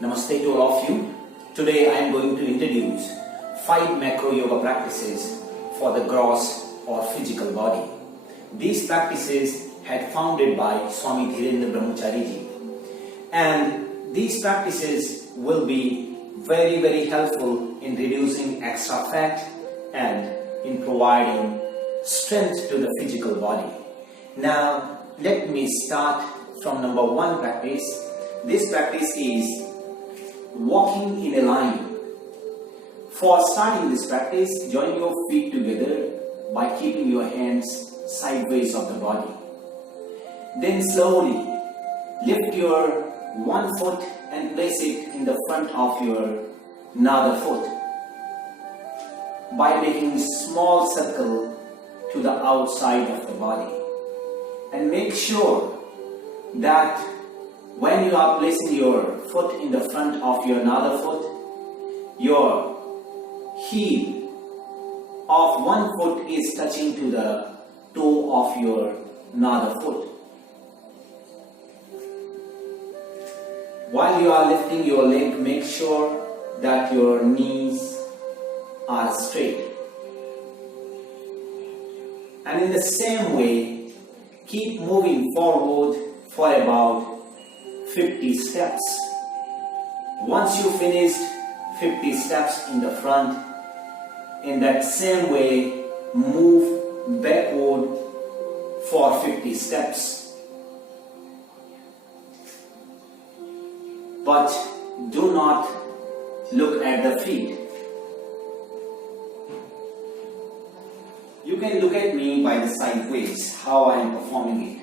Namaste to all of you. Today I am going to introduce 5 macro yoga practices for the gross or physical body. These practices had founded by Swami Dheerendra Bhramchari ji. And these practices will be very helpful in reducing extra fat and in providing strength to the physical body. Now let me start from number 1 practice. This practice is walking in a line. For starting this practice, join your feet together by keeping your hands sideways of the body. Then slowly lift your one foot and place it in the front of your another foot by making a small circle to the outside of the body. And make sure that when you are placing your foot in the front of your another foot, your heel of one foot is touching to the toe of your another foot. While you are lifting your leg, make sure that your knees are straight. And in the same way, keep moving forward for about 50 steps. Once you finished 50 steps in the front, in that same way, move backward for 50 steps. But do not look at the feet. You can look at me by the sideways, how I am performing it.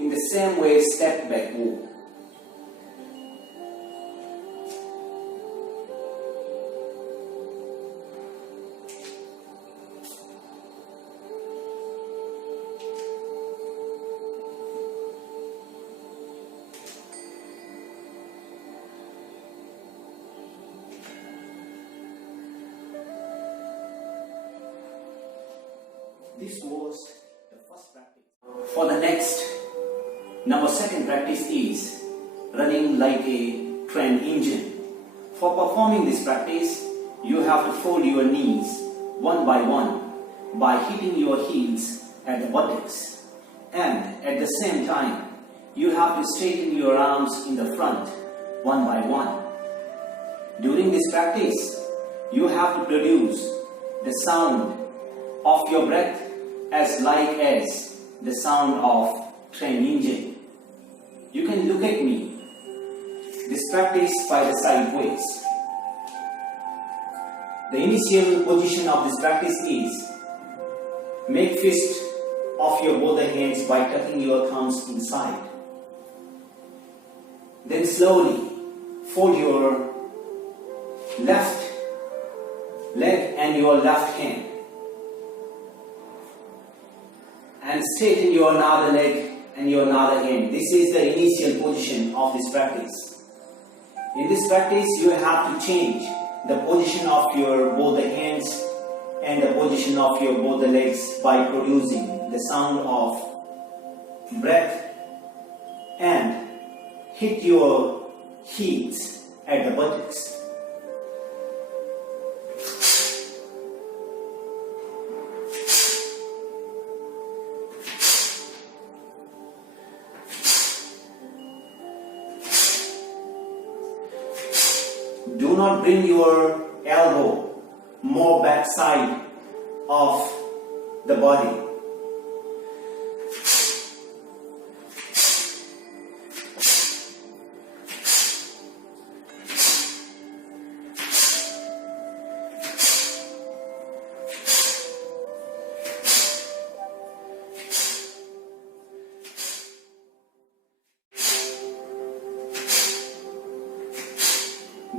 In the same way, step backward. This was the first practice. For the next, number 2 practice is running like a train engine. For performing this practice, you have to fold your knees one by one by hitting your heels at the buttocks. And at the same time, you have to straighten your arms in the front one by one. During this practice, you have to produce the sound of your breath as like as the sound of train engine. You can look at me. This practice by the sideways. The initial position of this practice is make fist of your both the hands by tucking your thumbs inside. Then slowly fold your left leg and your left hand. And straighten your another leg and your another hand. This is the initial position of this practice. In this practice, you have to change the position of your both the hands and the position of your both the legs by producing the sound of breath and hit your heels at the buttocks. Do not bring your elbow more backside of the body.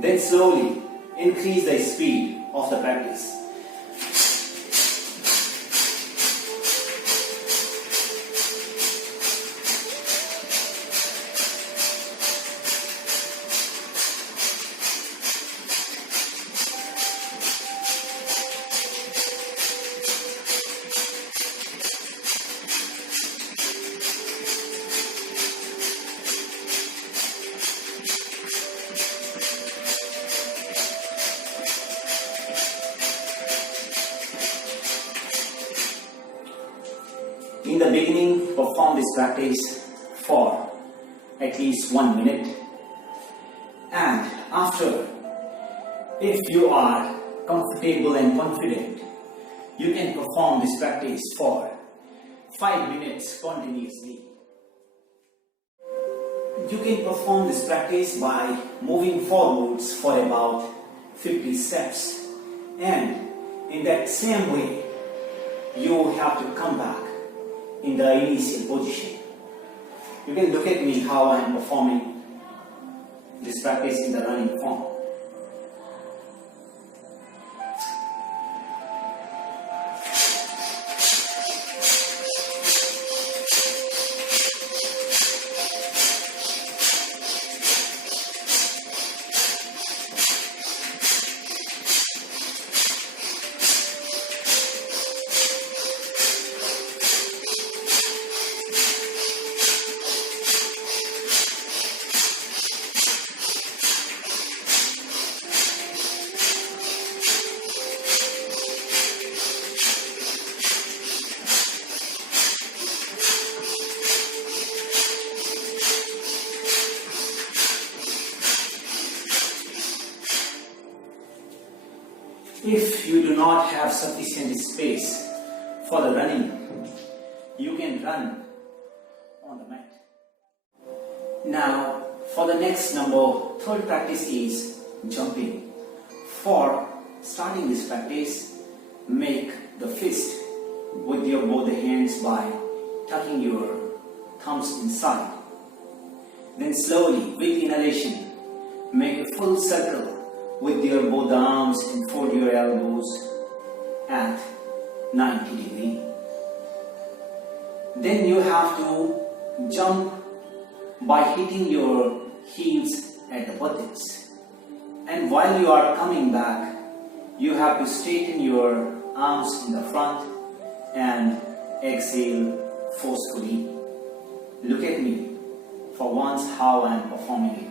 Then slowly increase the speed of the practice. In the beginning, perform this practice for at least 1 minute, and after, if you are comfortable and confident, you can perform this practice for 5 minutes continuously. You can perform this practice by moving forwards for about 50 steps, and in that same way, you have to come back in the initial position. You can look at me how I am performing this practice in the running form. If you do not have sufficient space for the running, you can run on the mat. Now, for the next third practice is jumping. For starting this practice, make the fist with your both the hands by tucking your thumbs inside. Then slowly, with inhalation, make a full circle with your both arms and fold your elbows at 90 degrees. Then you have to jump by hitting your heels at the buttocks. And while you are coming back, you have to straighten your arms in the front and exhale forcefully. Look at me for once how I am performing it.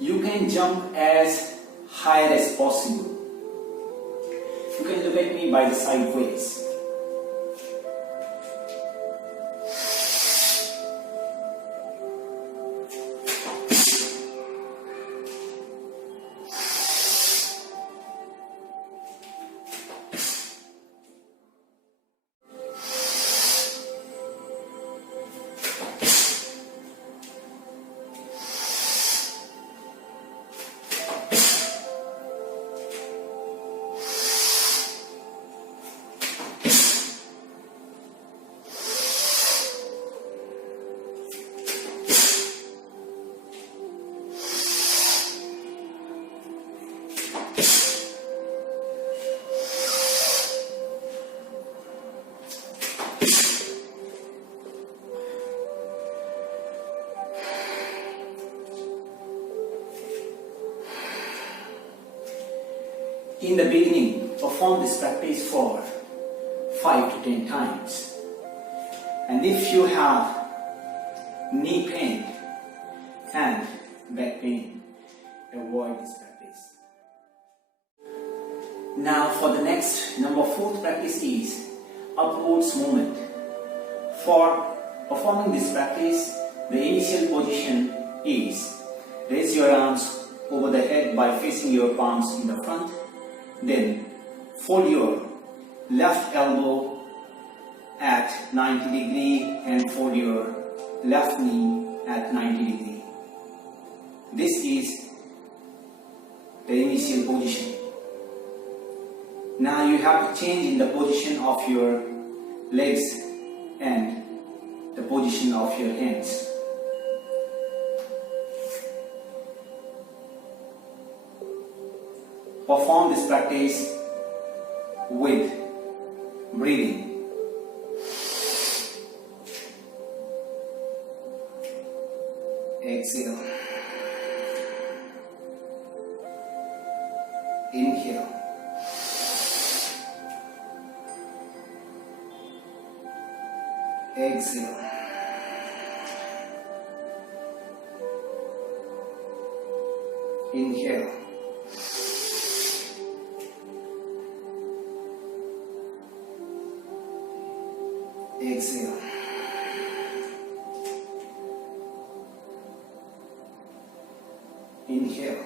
You can jump as high as possible. You can look at me by the sideways. In the beginning, perform this practice for 5 to 10 times. And if you have knee pain and back pain, avoid this practice. Now for the next, fourth practice is upwards movement. For performing this practice, the initial position is raise your arms over the head by facing your palms in the front. Then fold your left elbow at 90 degrees and fold your left knee at 90 degrees. This is the initial position. Now you have to change in the position of your legs and the position of your hands. Perform this practice with breathing. Exhale. Inhale. Exhale. Inhale. Exhale. Inhale.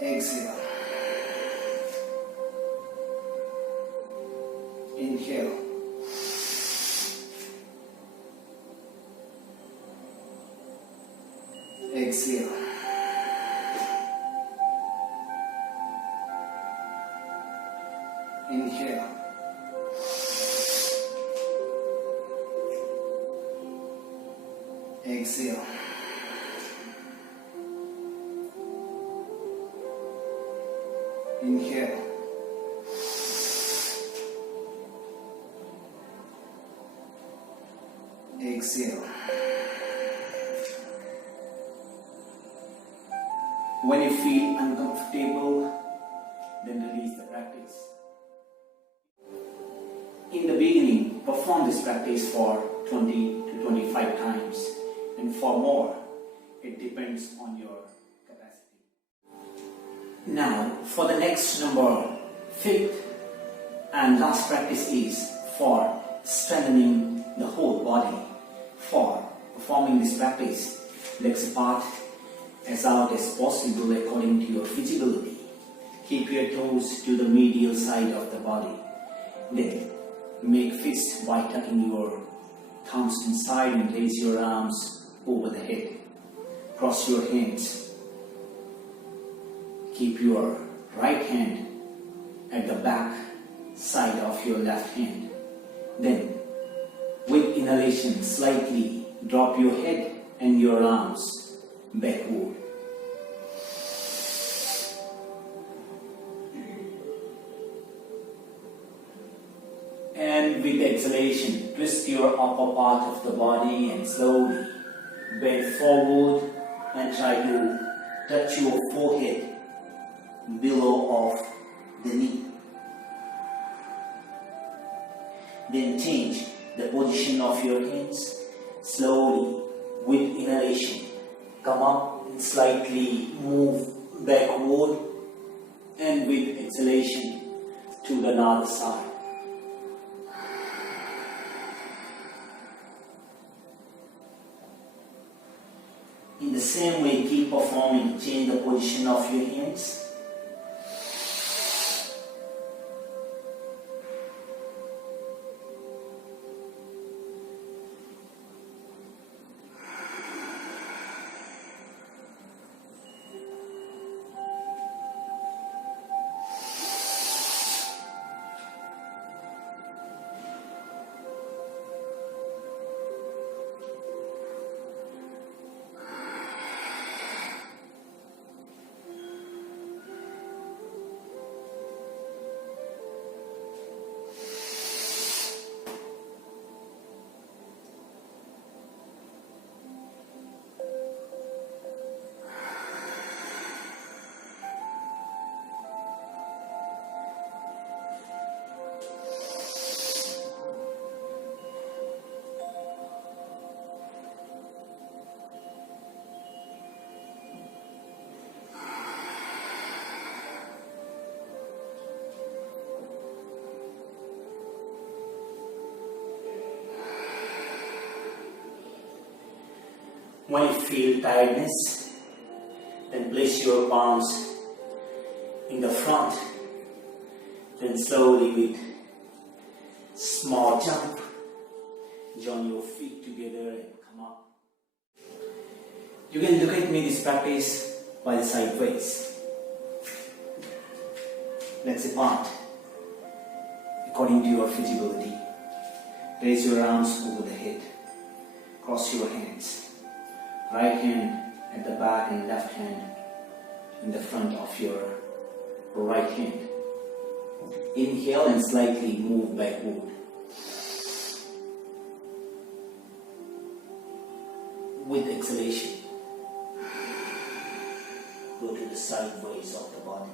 Exhale. Inhale. Exhale. Inhale. Exhale. Inhale. Exhale. When you feel uncomfortable, then release the practice. In the beginning, perform this practice for 20 to 25 times, and for more, it depends on your capacity. Now, for the next number, fifth and last practice is for strengthening the whole body. For performing this practice, legs apart, as out as possible according to your feasibility. Keep your toes to the medial side of the body. Then, make fists by tucking your thumbs inside and raise your arms over the head. Cross your hands. Keep your right hand at the back side of your left hand. Then, with inhalation, slightly drop your head and your arms backward. And with exhalation, twist your upper part of the body and slowly bend forward and try to touch your forehead below of the knee. Then change the position of your hands slowly with inhalation. Come up and slightly move backward, and with exhalation to the other side. In the same way, keep performing. Change the position of your hands. When you feel tiredness, then place your palms in the front. Then slowly with Small jump. Join your feet together and come up. You can look at me this practice while sideways. Legs apart, according to your feasibility. Raise your arms over the head. Cross your hands. Right hand at the back and left hand in the front of your right hand. Inhale and slightly move backward. With exhalation, go to the sideways of the body.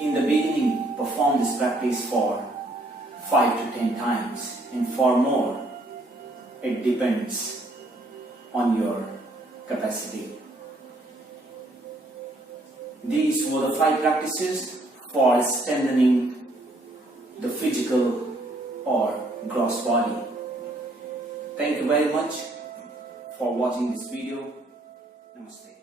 In the beginning, perform this practice for 5 to 10 times, and for more, it depends on your capacity. These were the 5 practices for strengthening the physical or gross body. Thank you very much for watching this video. Namaste.